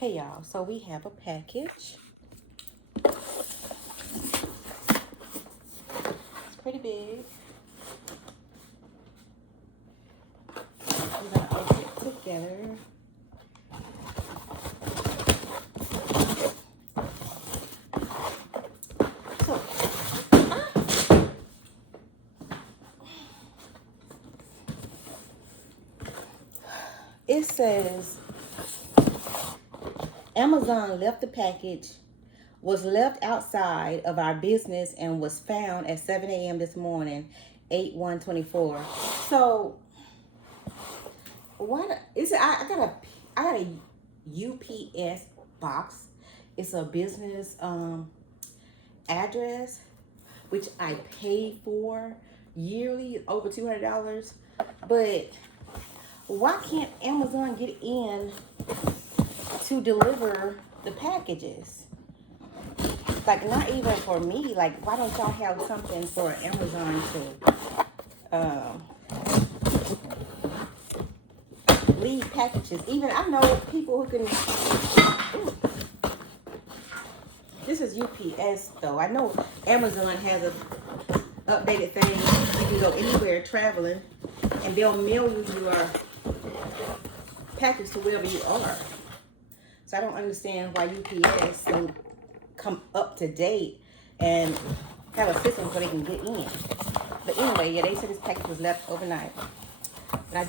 Hey y'all, so we have a package. It's pretty big. We're gonna open it together. So, it says Amazon left the package, was left outside of our business and was found at 7 a.m. this morning, 8/1/24. So what is it? I got a UPS box. It's a business address, which I pay for yearly, over $200. But why can't Amazon get in to deliver the packages? Like, not even for me. Like, why don't y'all have something for Amazon to leave packages? Even I know people who can. Ooh, this is UPS though. I know Amazon has a updated thing. You can go anywhere traveling, and they'll mail you your package to wherever you are. So I don't understand why UPS don't come up to date and have a system so they can get in. But anyway, yeah, they said this package was left overnight. But I'm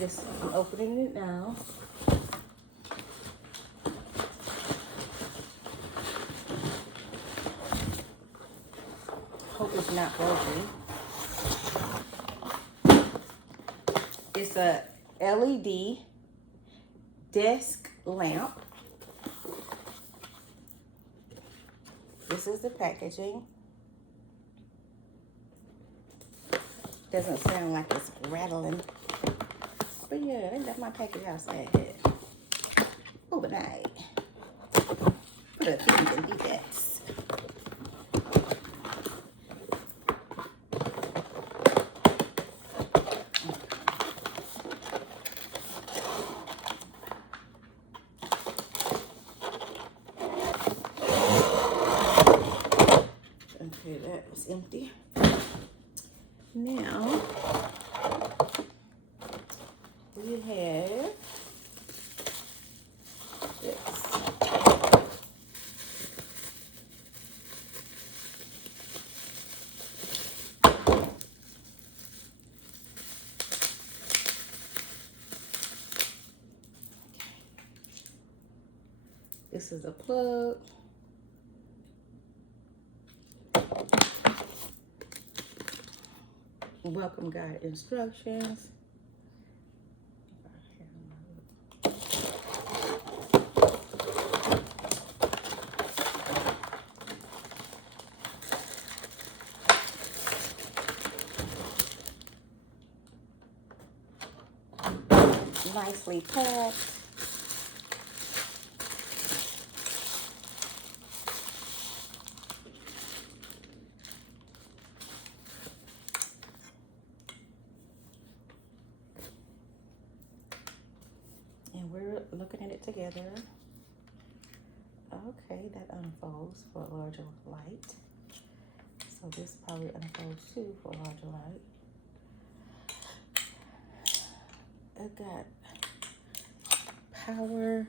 opening it now. Hope it's not broken. It's a LED desk lamp. This is the packaging. Doesn't sound like it's rattling. But yeah, they left my package outside overnight. Put a thing in that. Okay, that is empty. Now we have this. This is a plug. Welcome guide instructions. Nicely packed. And we're looking at it together. Okay, that unfolds for a larger light. So this probably unfolds too for a larger light. I got power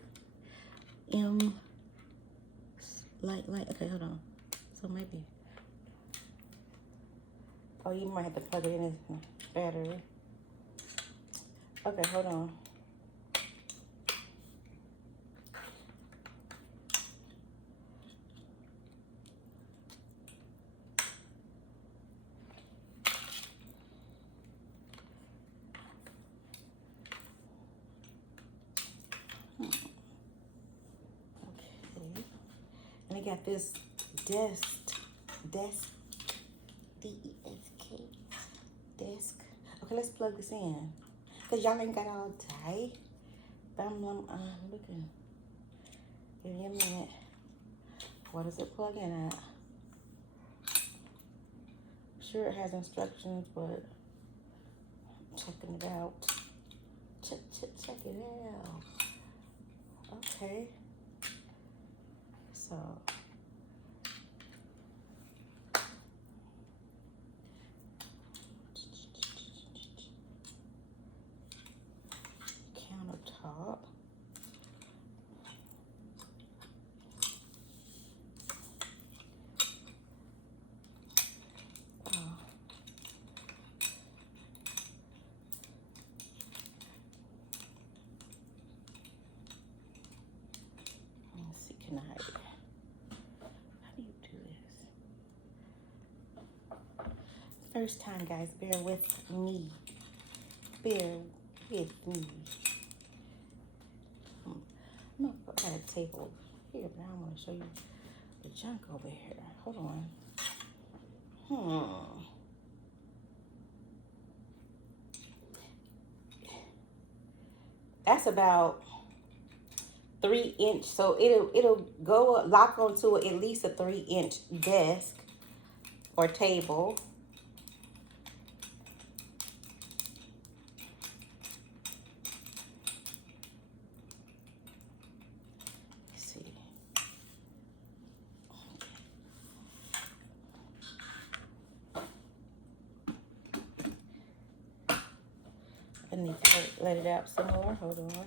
M light. Okay, hold on. So maybe. Oh, you might have to plug it in as battery. Okay, hold on. Okay. And I got this desk, D-E-S-K, desk. Okay, let's plug this in. Cause y'all ain't got all tight. But I'm looking. Give me a minute. What does it plug in at? Sure, it has instructions, but checking it out. Check it out. Okay. So countertop. Let's see, can I? How do you do this? First time, guys. Bear with me. Bear with me. I got a table here, but I want to show you the junk over here. Hold on. That's about 3 inch, so it'll go lock onto at least a 3 inch desk or table. Let's see. I need to let it out some more. Hold on.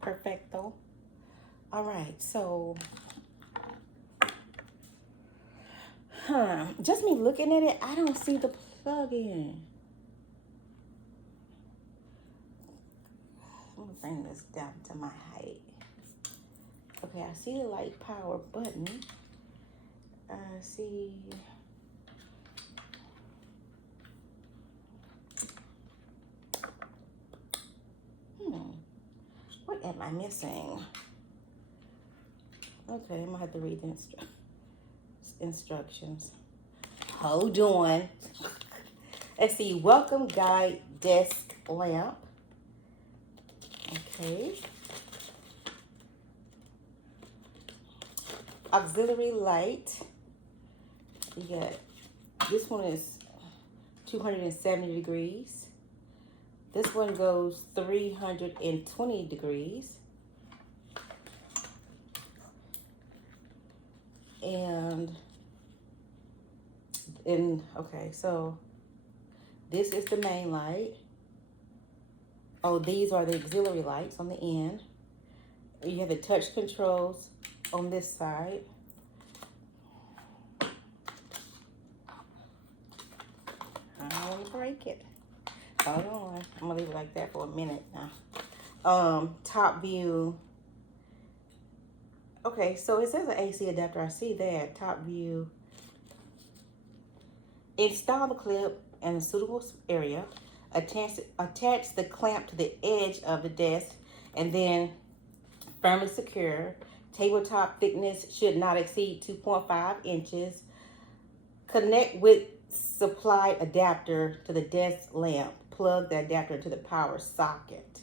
Perfecto. All right, so just me looking at it, I don't see the plug-in. I'm gonna bring this down to my height. Okay, I see the light power button. I see what am I missing? Okay, I'm gonna have to read the instructions. Hold on. Let's see, welcome guide desk lamp. Okay. Auxiliary light. You got, this one is 270 degrees. This one goes 320 degrees. And okay, so this is the main light. Oh, these are the auxiliary lights on the end. You have the touch controls on this side. I don't want to break it. Hold on. I'm gonna leave it like that for a minute now. Top view. Okay, so it says an AC adapter. I see that. Top view. Install the clip in a suitable area. Attach the clamp to the edge of the desk and then firmly secure. Tabletop thickness should not exceed 2.5 inches. Connect with supply adapter to the desk lamp. Plug the adapter into the power socket.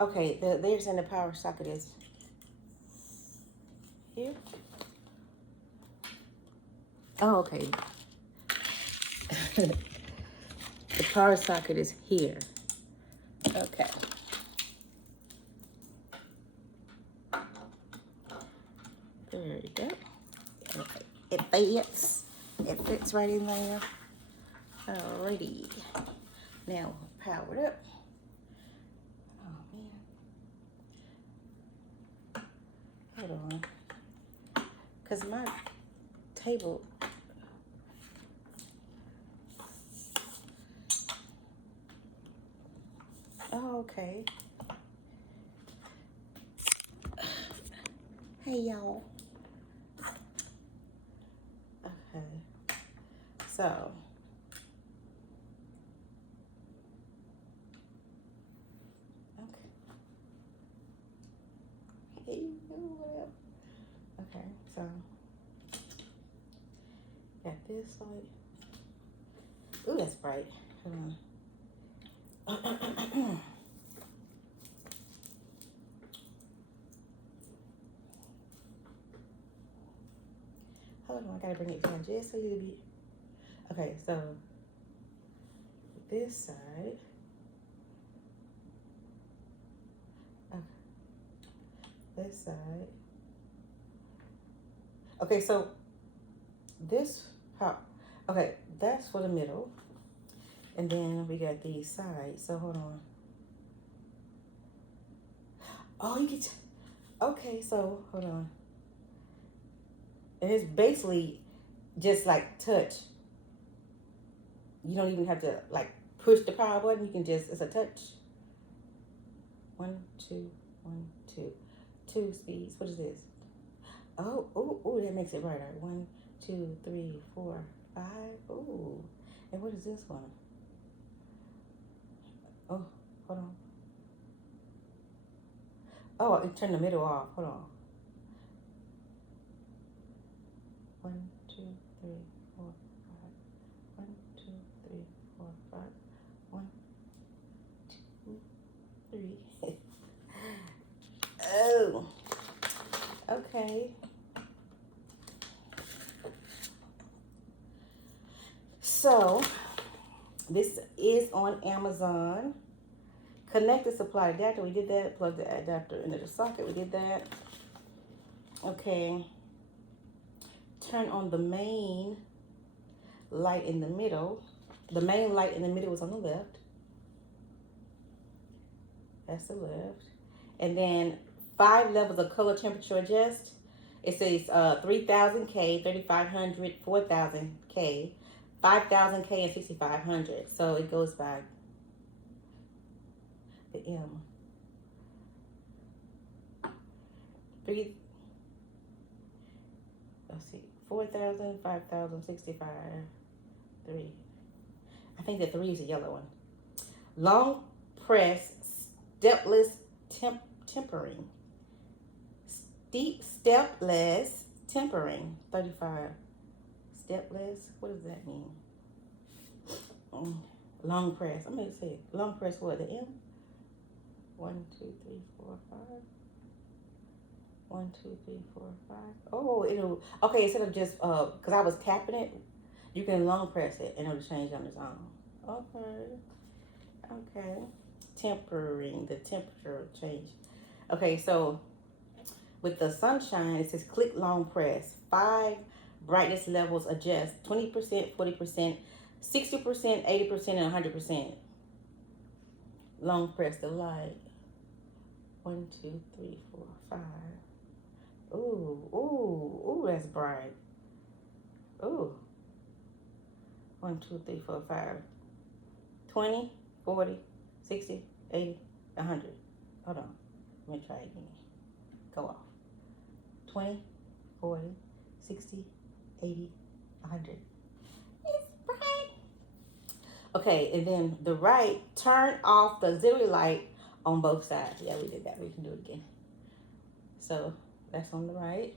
Okay, they're saying the power socket is here. Oh, okay. The power socket is here. Okay. There you go. Okay. It fits. It fits right in there. Alrighty. Now power it up. Oh man. Hold on. Cause my table. Oh, okay. Hey y'all. Okay. So. Okay. Hey, okay, so. Got this light. Ooh, that's bright. Hold on. Hold on, I gotta bring it down just a little bit. Okay, so this side. this side. Okay, so this, okay, that's for the middle. And then we got these sides. So hold on. Oh, you can, okay, so hold on. And it's basically just like touch. You don't even have to like push the power button. You can just, it's a touch. 1, 2, 1, 2. 2 speeds. What is this? Oh, that makes it brighter. 1, 2, 3, 4, 5. Ooh. And what is this one? Oh, hold on. Oh, it turned the middle off. Hold on. 1, 2, 3, 4, 5. 1, 2, 3, 4, 5. 1, 2, 3. Oh. Okay. So, this is on Amazon. Connect the supply adapter. We did that. Plug the adapter into the socket. We did that. Okay. Turn on the main light in the middle. The main light in the middle is on the left. That's the left. And then 5 levels of color temperature adjust. It says 3000K, 3500, 4000K, 5000K, and 6500. So it goes by the M. 4,000, 5,000, 65, 3. I think the 3 is the yellow one. Long press, stepless tempering. Stepless tempering, 35. Stepless, what does that mean? Long press, I'm going to say long press what, the M? 1, 2, 3, 4, 5. 1, 2, 3, 4, 5. Oh, it'll, okay, instead of just, because I was tapping it, you can long press it and it'll change on its own. Okay. Tempering, the temperature change. Okay, so with the sunshine, it says click long press. 5 brightness levels adjust. 20%, 40%, 60%, 80%, and 100%. Long press the light. 1, 2, 3, 4, 5. Ooh, that's bright. Ooh. 1, 2, 3, 4, 5. 20, 40, 60, 80, 100. Hold on. Let me try it again. Go off. 20, 40, 60, 80, 100. It's bright. Okay, and then the right, turn off the auxiliary light on both sides. Yeah, we did that. We can do it again. So that's on the right.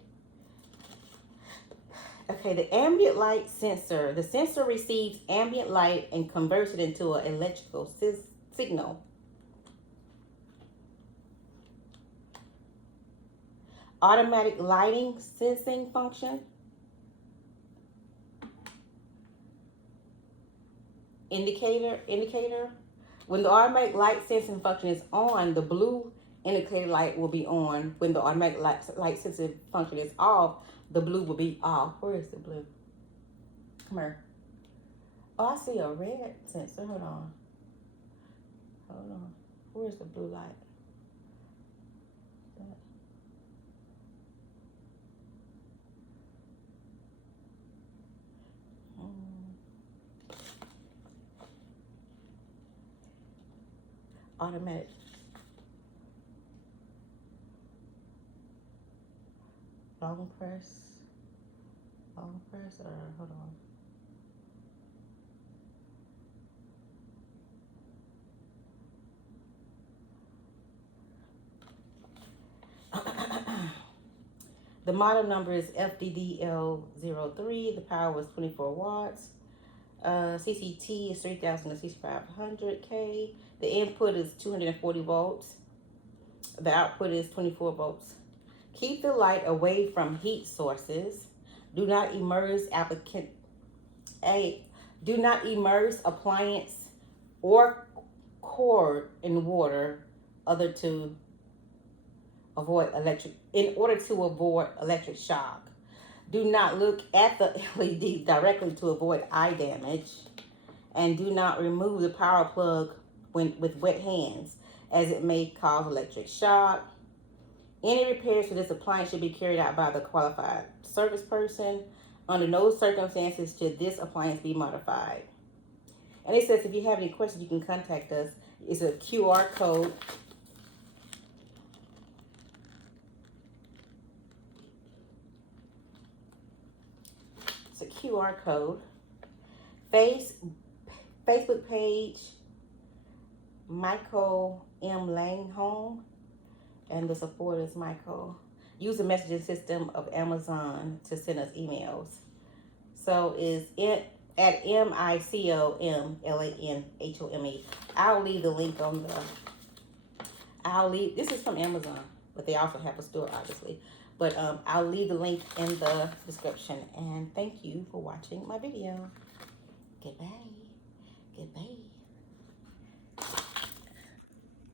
Okay, the ambient light sensor. The sensor receives ambient light and converts it into an electrical signal. Automatic lighting sensing function. Indicator. When the automatic light sensing function is on, the blue indicator light will be on. When the automatic light sensing function is off, the blue will be off. Where is the blue? Come here. Oh, I see a red sensor. Hold on. Where's the blue light? Automatic. Long press, or hold on. The model number is FDDL03. The power was 24 watts. CCT is 3,000 to 6,500K. The input is 240 volts. The output is 24 volts. Keep the light away from heat sources. Do not immerse appliance or cord in water in order to avoid electric shock. Do not look at the LED directly to avoid eye damage. And do not remove the power plug with wet hands, as it may cause electric shock. Any repairs to this appliance should be carried out by the qualified service person. Under no circumstances should this appliance be modified. And it says if you have any questions, you can contact us. It's a QR code. It's a QR code. Facebook page, Micomlan Home, and the support is Michael. Use the messaging system of Amazon to send us emails. So is it at MICOMLANHOME. I'll leave the link on this is from Amazon, but they also have a store, obviously. But I'll leave the link in the description. And thank you for watching my video. Goodbye.